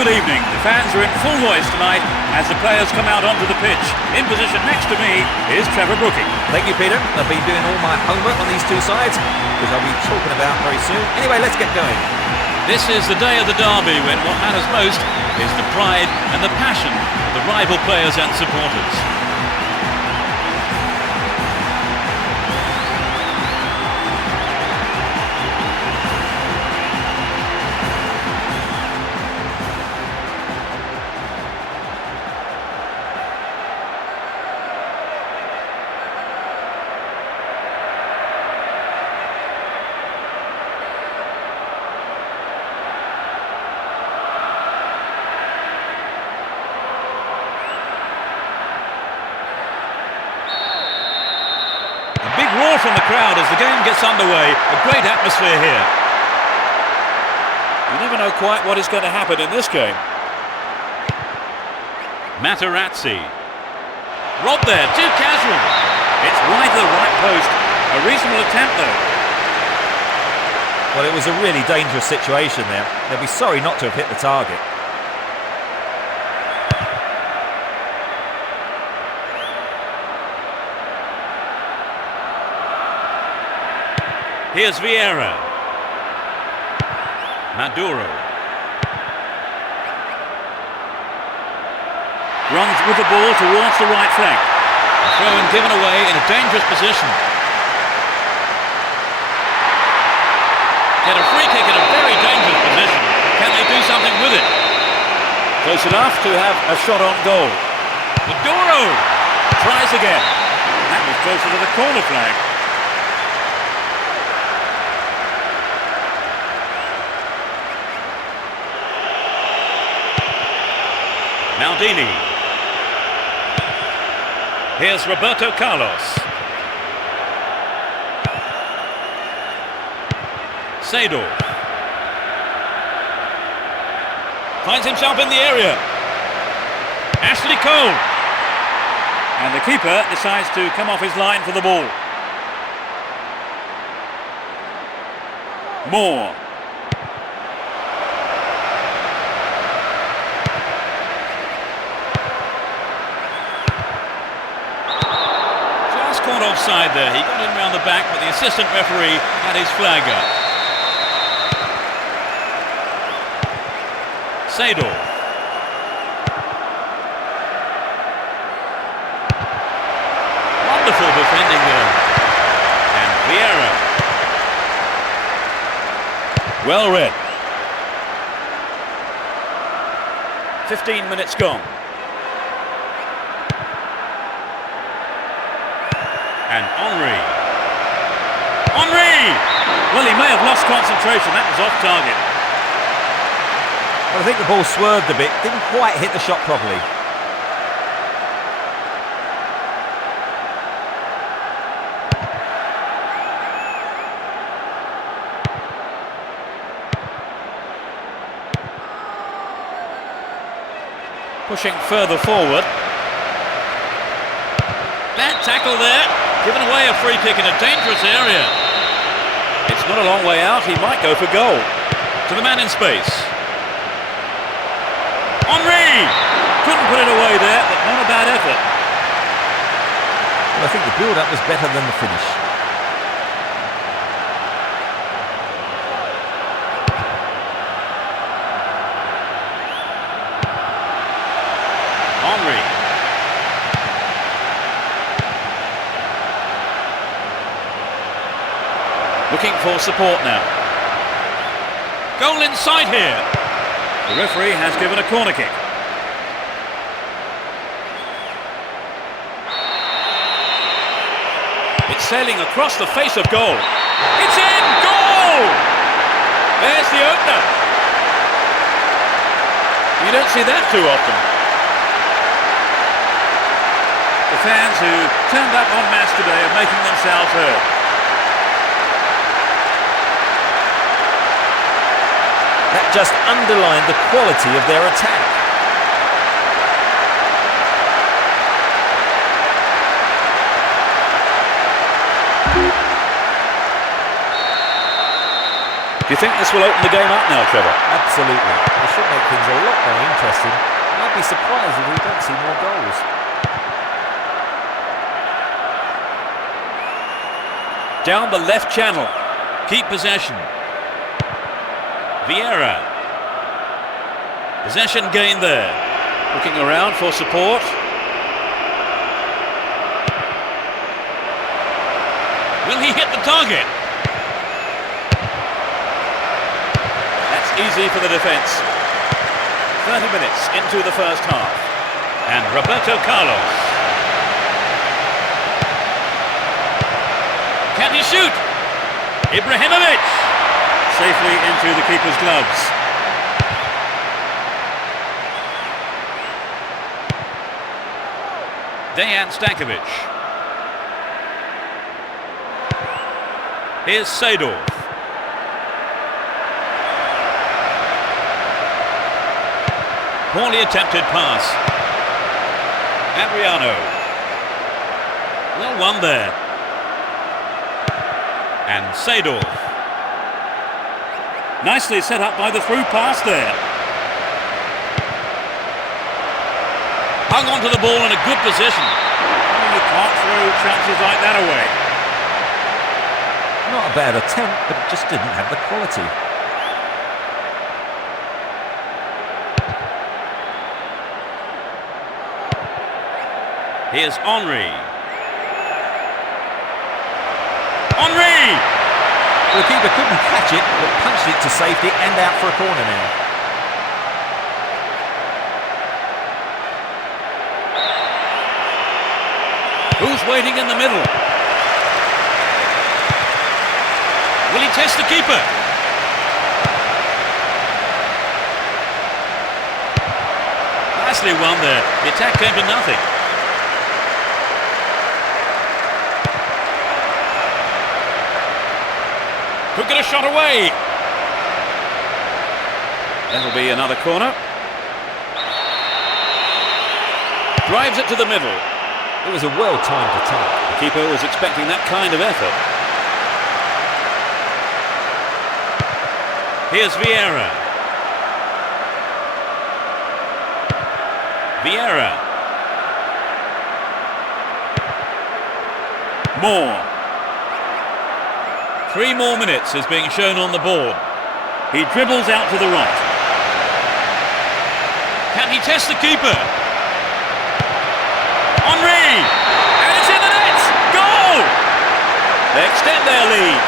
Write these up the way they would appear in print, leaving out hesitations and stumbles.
good evening. The fans are in full voice tonight as the players come out onto the pitch. In position next to me is Trevor Brooking. Thank you, Peter. I've been doing all my homework on these two sides, which I'll be talking about very soon. Anyway, let's get going. This is the day of the derby when what matters most is the pride and the passion of the rival players and supporters. Big roar from the crowd as the game gets underway. A great atmosphere here. You never know quite what is going to happen in this game. Materazzi. Robbed there, too casual. It's wide to the right post. A reasonable attempt though. Well, it was a really dangerous situation there. They'll be sorry not to have hit the target. Here's Vieira. Maduro. Runs with the ball towards the right flank. A throw and given away in a dangerous position. Get a free kick in a very dangerous position. Can they do something with it? Close enough to have a shot on goal. Maduro tries again. That was closer to the corner flag. Maldini. Here's Roberto Carlos. Sedor. Finds himself in the area. Ashley Cole. And the keeper decides to come off his line for the ball. Moore. Caught offside there. He got in round the back, but the assistant referee had his flag up. Sedor. Wonderful defending there. And Vieira. Well read. 15 minutes gone. And Henry. Henry! Well, he may have lost concentration. That was off target. Well, I think the ball swerved a bit. Didn't quite hit the shot properly. Pushing further forward. Bad tackle there. Given away a free kick in a dangerous area. It's not a long way out. He might go for goal. To the man in space. Henry! Couldn't put it away there, but not a bad effort. Well, I think the build-up was better than the finish. Henry. Looking for support now. Goal inside here. The referee has given a corner kick. It's sailing across the face of goal. It's in! Goal! There's the opener. You don't see that too often. The fans who turned up en masse today are making themselves heard. That just underlined the quality of their attack. Do you think this will open the game up now, Trevor? Absolutely. It should make things a lot more interesting. I'd be surprised if we don't see more goals. Down the left channel. Keep possession. Vieira. Possession gained there. Looking around for support. Will he hit the target? That's easy for the defence. 30 minutes into the first half. And Roberto Carlos. Can he shoot? Ibrahimovic. Safely into the keeper's gloves. Dejan Stankovic. Here's Seedorf. Poorly attempted pass. Adriano. Well won there. And Seedorf. Nicely set up by the through pass there. Hung on to the ball in a good position. You can't throw chances like that away. Not a bad attempt, but it just didn't have the quality. Here's Henry. Henry! The keeper couldn't catch it, but punched it to safety and out for a corner now. Who's waiting in the middle? Will he test the keeper? Nicely won there. The attack came to nothing. Could get a shot away. That'll be another corner. Drives it to the middle. It was a well-timed attack. The keeper was expecting that kind of effort. Here's Vieira. Vieira. Moore. 3 more minutes is being shown on the board. He dribbles out to the right. Can he test the keeper? Henry! And it's in the net! Goal! They extend their lead.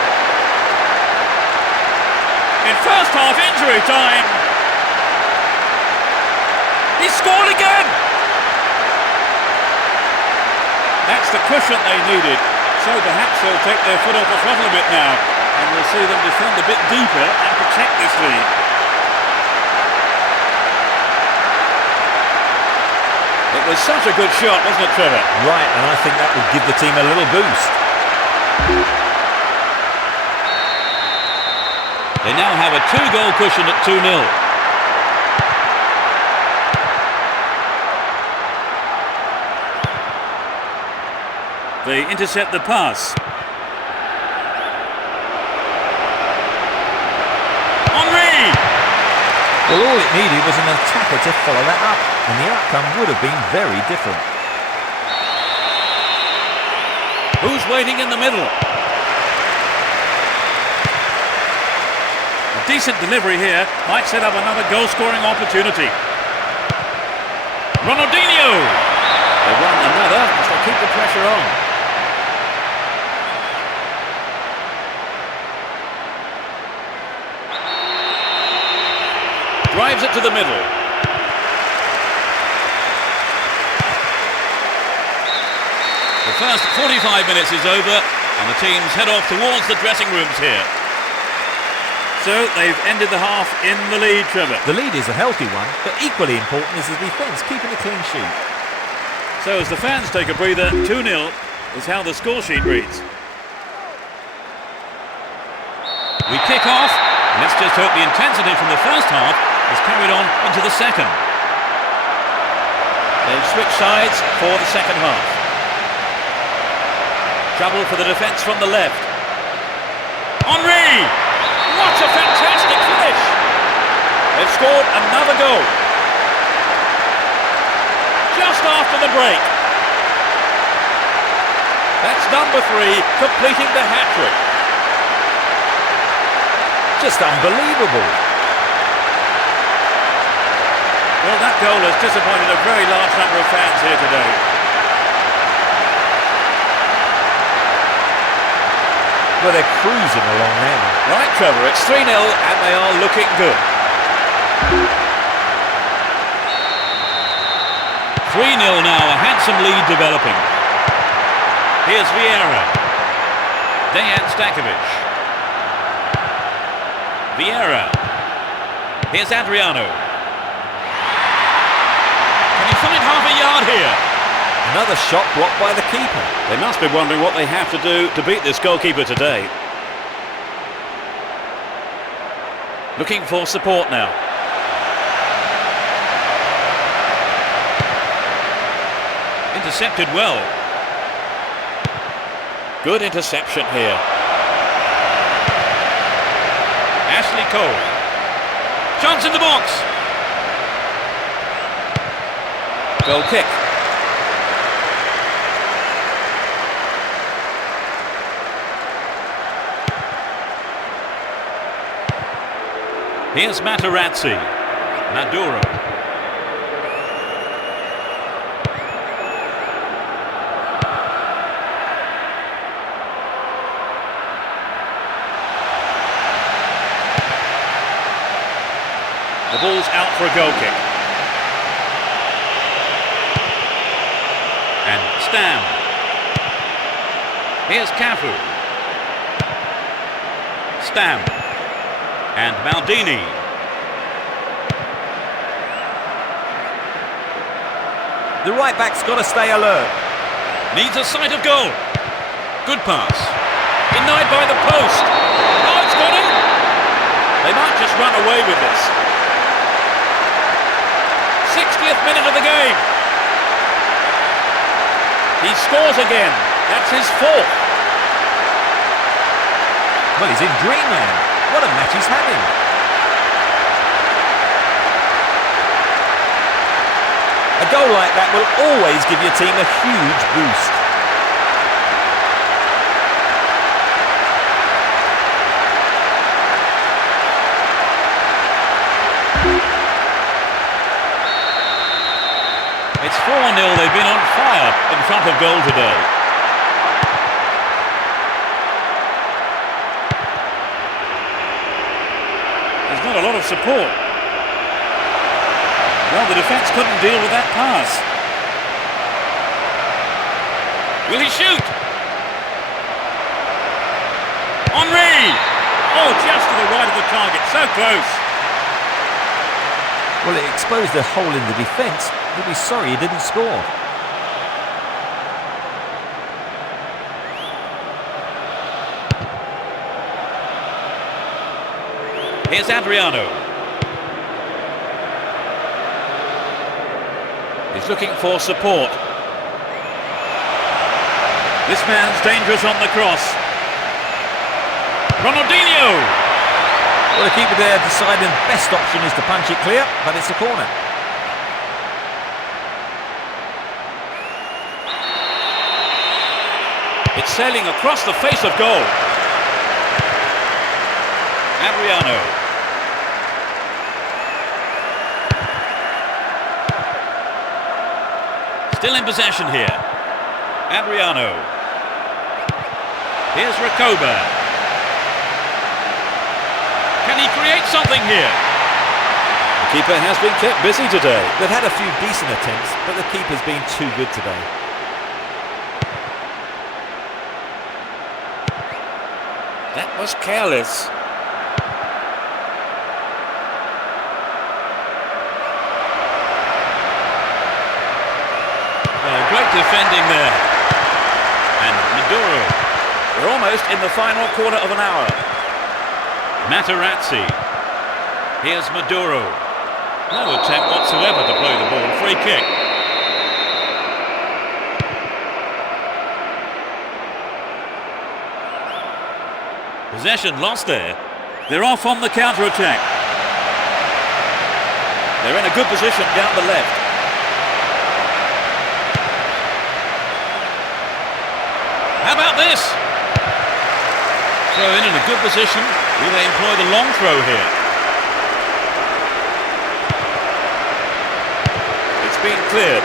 In first half injury time. He scored again! That's the cushion they needed. So perhaps they'll take their foot off the throttle a bit now, and we'll see them defend a bit deeper and protect this lead. It was such a good shot, wasn't it, Trevor? Right, and I think that would give the team a little boost. They now have a 2-goal cushion at 2-0. They intercept the pass. Henry! Well, all it needed was an attacker to follow that up, and the outcome would have been very different. Who's waiting in the middle? A decent delivery here might set up another goal-scoring opportunity. Ronaldinho! They won another as they keep the pressure on. Drives it to the middle. The first 45 minutes is over and the teams head off towards the dressing rooms here. So they've ended the half in the lead, Trevor. The lead is a healthy one, but equally important is the defence keeping a clean sheet. So as the fans take a breather, 2-0 is how the score sheet reads. We kick off. Let's just hope the intensity from the first half is carried on into the second. They've switched sides for the second half. Trouble for the defence from the left. Henry! What a fantastic scored another goal. Just after the break. That's number 3, completing the hat-trick. Just unbelievable. Well, that goal has disappointed a very large number of fans here today. Well, they're cruising along now. Right, Trevor, it's 3-0 and they are looking good. 3-0 now, a handsome lead developing. Here's Vieira. Dejan Stankovic. Vieira. Here's Adriano. Can he find half a yard here? Another shot blocked by the keeper. They must be wondering what they have to do to beat this goalkeeper today. Looking for support now. Intercepted well. Good interception here. Ashley Cole. Chance in the box. Goal kick. Here's Materazzi. Maduro. The ball's out for a goal kick. And Stam. Here's Cafu. Stam. And Maldini. The right back's got to stay alert. Needs a sight of goal. Good pass. Denied by the post. Oh, it's got him. They might just run away with this. 60th minute of the game. He scores again. That's his 4th. Well, he's in dreamland. What a match he's having. A goal like that will always give your team a huge boost. It's 4-0. They've been on fire in front of goal today. There's not a lot of support. Well, the defence couldn't deal with that pass. Will he shoot? Henry! Oh, just to the right of the target. So close. Well, it exposed a hole in the defence. He'll be sorry he didn't score. Here's Adriano. He's looking for support. This man's dangerous on the cross. Ronaldinho! Well, the keeper there deciding the best option is to punch it clear, but it's a corner. It's sailing across the face of goal. Adriano. Still in possession here. Adriano. Here's Rakoba. Can he create something here? The keeper has been kept busy today. They've had a few decent attempts, but the keeper's been too good today. That was careless. Great defending there. And Maduro. We're almost in the final quarter of an hour. Materazzi. Here's Maduro. No attempt whatsoever to play the ball. Free kick. Possession lost there. They're off on the counter-attack. They're in a good position down the left. How about this? Throw in a good position. Will they employ the long throw here? It's been cleared.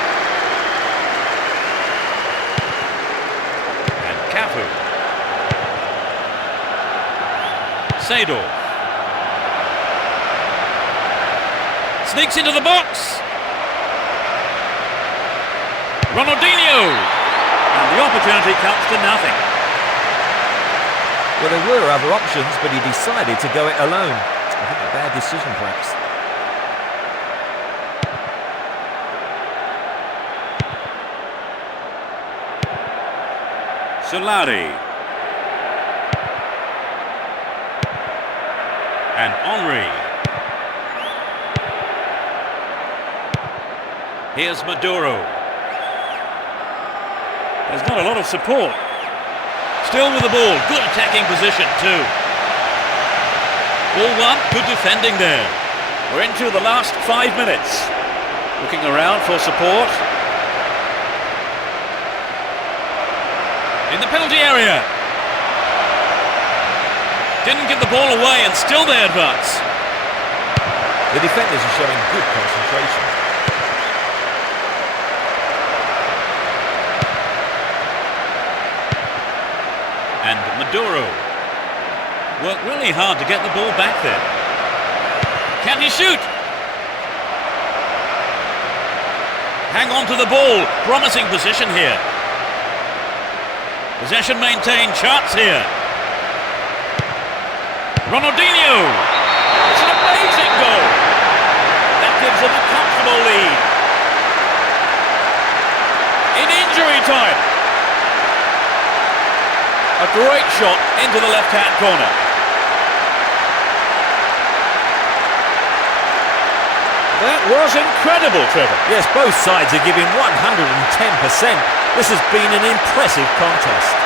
And Cafu. Sador. Sneaks into the box. Ronaldinho. And the opportunity comes to nothing. Well, there were other options, but he decided to go it alone. I think a bad decision, perhaps. Solari. And Henry. Here's Maduro. There's not a lot of support. Still with the ball, good attacking position too. Ball one, good defending there. We're into the last 5 minutes. Looking around for support. In the penalty area. Didn't give the ball away and still they advance. The defenders are showing good concentration. And Maduro worked really hard to get the ball back there. Can he shoot? Hang on to the ball. Promising position here. Possession maintained. Chance here. Ronaldinho. It's an amazing goal. That gives them a comfortable lead. In injury time. A great shot into the left-hand corner. That was incredible, Trevor. Yes, both sides are giving 110%. This has been an impressive contest.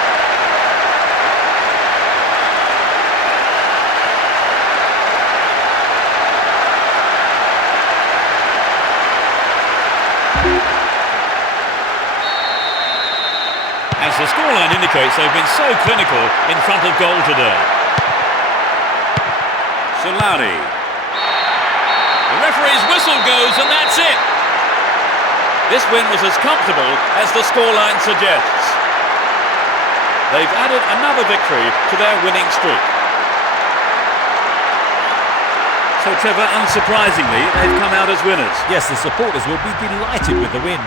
As the scoreline indicates, they've been so clinical in front of goal today. Solari. The referee's whistle goes and that's it. This win was as comfortable as the scoreline suggests. They've added another victory to their winning streak. So Trevor, unsurprisingly, they've come out as winners. Yes, the supporters will be delighted with the win.